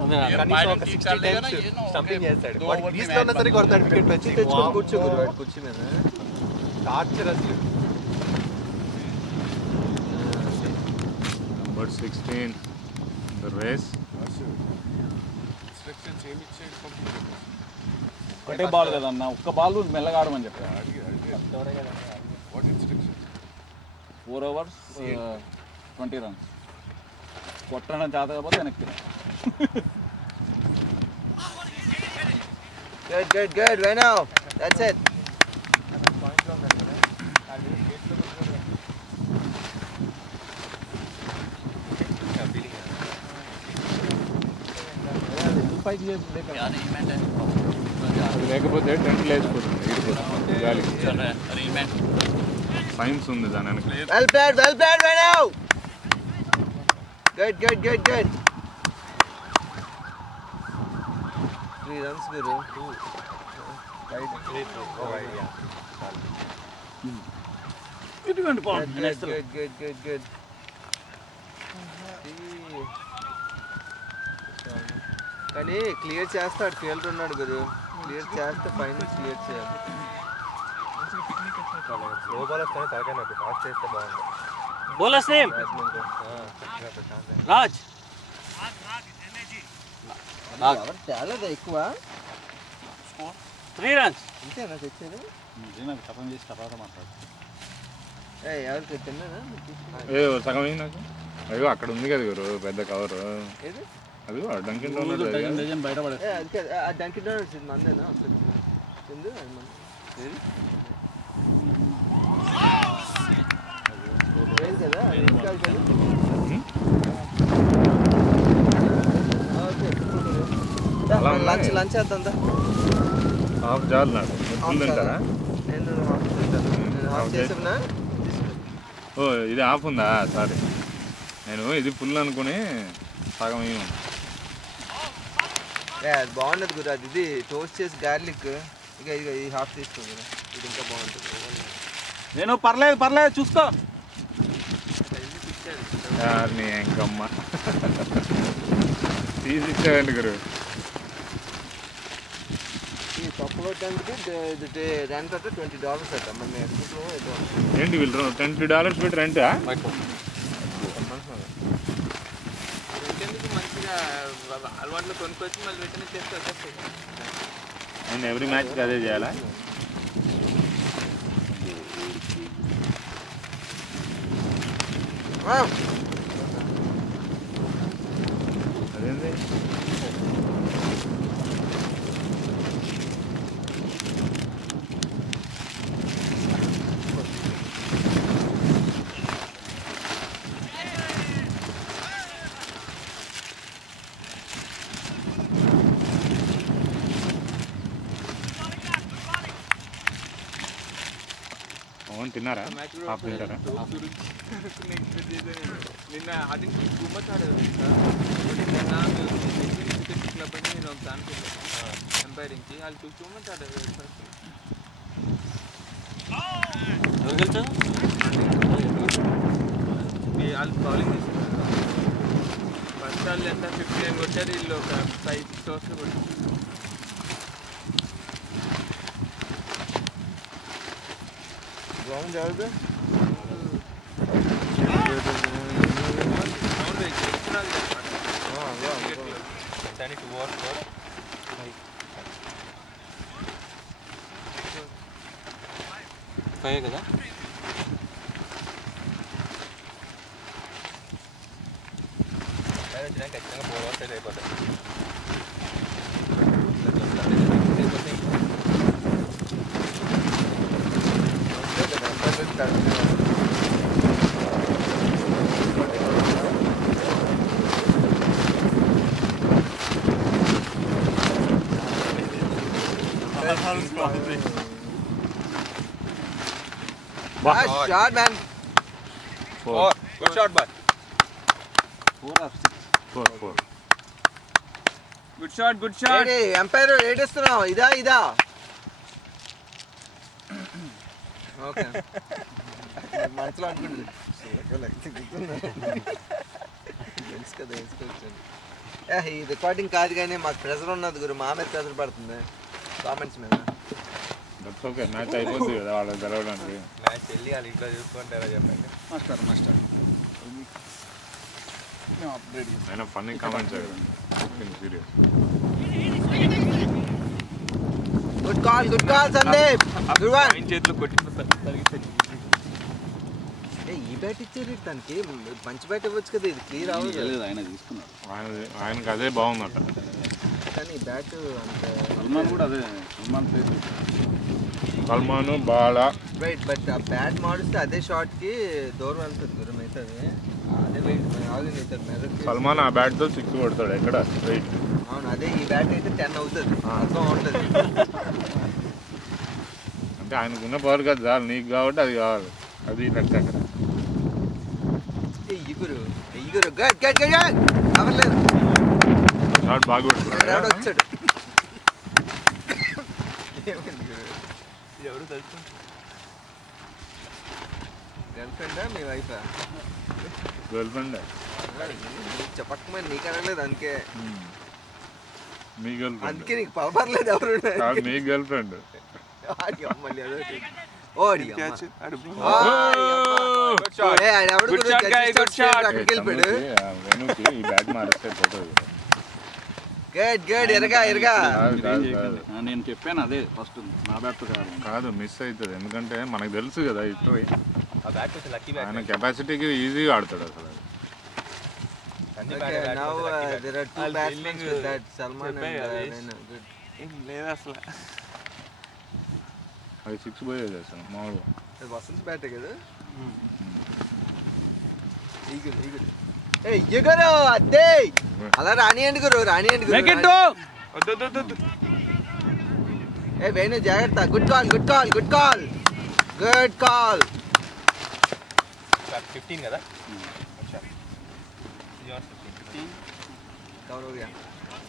కనీసం ఒక 60 times stumping చేస్తాడు. వాడు క్రీజ్లో ఉన్నా సరే కొడతాడు. వికెట్ వచ్చి తెచ్చుకొని కూర్చోరు వాడు కుర్చీ మీద. టార్చర్ అసలు. Number 16 the race. ఇన్స్ట్రక్షన్స్ ఏమి ఇచ్చాడు? ఒకటే బాల్ కదన్న, ఒక్క బాల్ మెల్లగా ఆడమని చెప్పారు. What instructions? 4 overs 20 runs. కొట్టడం చేత కాకపోతే వెనక్కి. Good. Right now. That's it. లేకపోతే టెంట్ లేచిపోతుంది గాలికి. సైన్స్ ఉంది దాని వెనక. Well played right now. Good. 3 runs Guru. 2. Right. 3. Oh yeah. ఇటువంటి బాల్. Good. కానీ క్లియర్ చేస్తాడు. ఫీల్డర్ ఉన్నాడు గురు. క్లియర్ చేస్తే ఫైనల్ క్లియర్ చేయాలి. స్లో బాల్ వస్తే తలకాయ నొప్పి. ఫాస్ట్ చేస్తే బాగుంది. Bowlers name Raj. చాలా ఎక్కువ. 3 runs. అంతేనా తెచ్చేది? నాకు కథం చేసి తర్వాత మాట్లాడు. ఎవరికి తిన్నానా? సగం అయింది నాకు. అయ్యో అక్కడ ఉంది కదా గురు పెద్ద కవర్. ఏది? అది డంకిన్ బయట పడే డంకిన్ డోనట్స్ ఇది మందేనా? తిందు అది మంది. ఏది? కదా ఓకే. లంచ్ చేద్దాం. హాఫ్ చాలు నాకు. ఫుల్ తింటారా? నేను హాఫ్ చేసానా? ఓ ఇది హాఫ్ ఉందా? సారీ, నేను ఇది ఫుల్ అనుకుని సగం ఏమి. అది బాగుండదు గురు. అది ఇది టోస్ట్ చేసి గార్లిక్. ఇక ఇది హాఫ్ తీసుకో. ఇది ఇంకా బాగుంటుంది. నేను పర్లేదు చూసుకో. నీ ఇంకమ్మ తీసిచ్చావండి గురు. ఈ పప్పు కొట్టడానికి రెంట్ అంటే $20 అట్ట. మన ఎక్స్లో ఏంటి వీళ్ళు $20 పెట్టి రెంటా? రెంటెందుకు? మంచిగా అలవాట్లు కొనుక్కొచ్చి మళ్ళీ రిటర్న్ చేస్తే వచ్చేస్తాయి. నేను ఎవ్రీ మ్యాచ్కి అదే చేయాలా? అదేంటి అవును తిన్నారా? హాఫ్ తింటారా? నిన్న అది గుమ్మత్ ఆడారు. క్లబ్ అని నేను ఒక దానికి ఎంపైరింగ్కి వాళ్ళు గుమ్మత్ ఆడారు. వాళ్ళు బౌలింగ్ చేస్తున్నారు. ఫస్ట్ వాళ్ళు ఎంత 59 కొట్టారు. వీళ్ళు ఒక 5-6 ఓవర్స్లో కొట్టారు. గ్రౌండ్ ఎవరు? ఫైవ్ కదా? ఖచ్చితంగా 4 hours అయిపోతాయి. Shot man. 4. Good shot bud. 4 or 6. 4. Good shot. Hey, umpire ఏడిస్తున్నావు? ఇదా ఓకే. మనసులో అనుకుంటుంది తెలుసు కదా వేసుకోవచ్చు. ఈ రికార్డింగ్ కాదు కానీ మాకు ప్రెషర్ ఉన్నది గురు, మా మీద ప్రెషర్ పడుతుంది కామెంట్స్ మీద. దట్స్ ఓకే, మ్యాచ్ అయిపోద్ది కదా వాళ్ళకి గెలవడానికి. మ్యాచ్ వెళ్ళి వాళ్ళ ఇంట్లో చూసుకుంటారా చెప్పండి. మాస్టర్ మేము అప్డేట్ చేస్తాం. అయినా funny comments serious. Good call Sandeep. Good one. చేతులు కొట్టి ఈ బ్యాట్ ఇచ్చారు దానికి, మంచి బ్యాట్ ఇవ్వచ్చు కదా, ఇది క్లియర్ అవ్వదు. ఆయన తీసుకున్నారు, ఆయనకి అదే బాగుందట. కానీ ఈ బ్యాట్ అంత సల్మాన్ కూడా అదే, సల్మాను బాలా రైట్. బట్ ఆ బ్యాట్ మాడిస్తే అదే షాట్కి దూరం వెళ్తుంది, దూరం అవుతుంది. అదే వెయిట్ ఆగింది అవుతుంది. సల్మాన్ ఆ బ్యాట్తో 6 కొడతాడు ఎక్కడ రైట్. అవును, అదే ఈ బ్యాట్ అయితే 10 అవుతుంది, అర్థం ఉంటుంది. అంటే ఆయనకున్న పవర్ కదా చాలు, నీకు కాబట్టి అది కావాలి, అది లెక్క అక్కడ. ఎగురు అవ్వలేదు, షాట్ బాగా కొడుతున్నాడు. వచ్చాడు. ఎవరు గర్ల్ ఫ్రెండా మీ వైఫా? గర్ల్ ఫ్రెండ్ చెప్పకమైన నీకు అనలేదు, అందుకే మీ గర్ల్ ఫ్రెండ్, అందుకే నీకు పర్లేదు ఎవరు. మీ గర్ల్ ఫ్రెండ్. ఈ బ్యాట్ మారిస్తే పోతుంది. నేను చెప్పాను అదే ఫస్ట్, నా బ్యాట్ కాదు మిస్ అవుతుంది, ఎందుకంటే మనకు తెలుసు కదా హిస్టరీ. ఆయన కెపాసిటీకి ఈజీగా ఆడతాడు అసలు. లేదు అసలు, అది 6 పోయేది అసలు మామూలుగా. వసంత్ బ్యాటే కదా. ఎగురు అదే అలా రానియండి గురు, రానియండి గురు. వేణు జాగ్రత్త. గుడ్ కాల్ 15 కదా. కవర్ हो गया.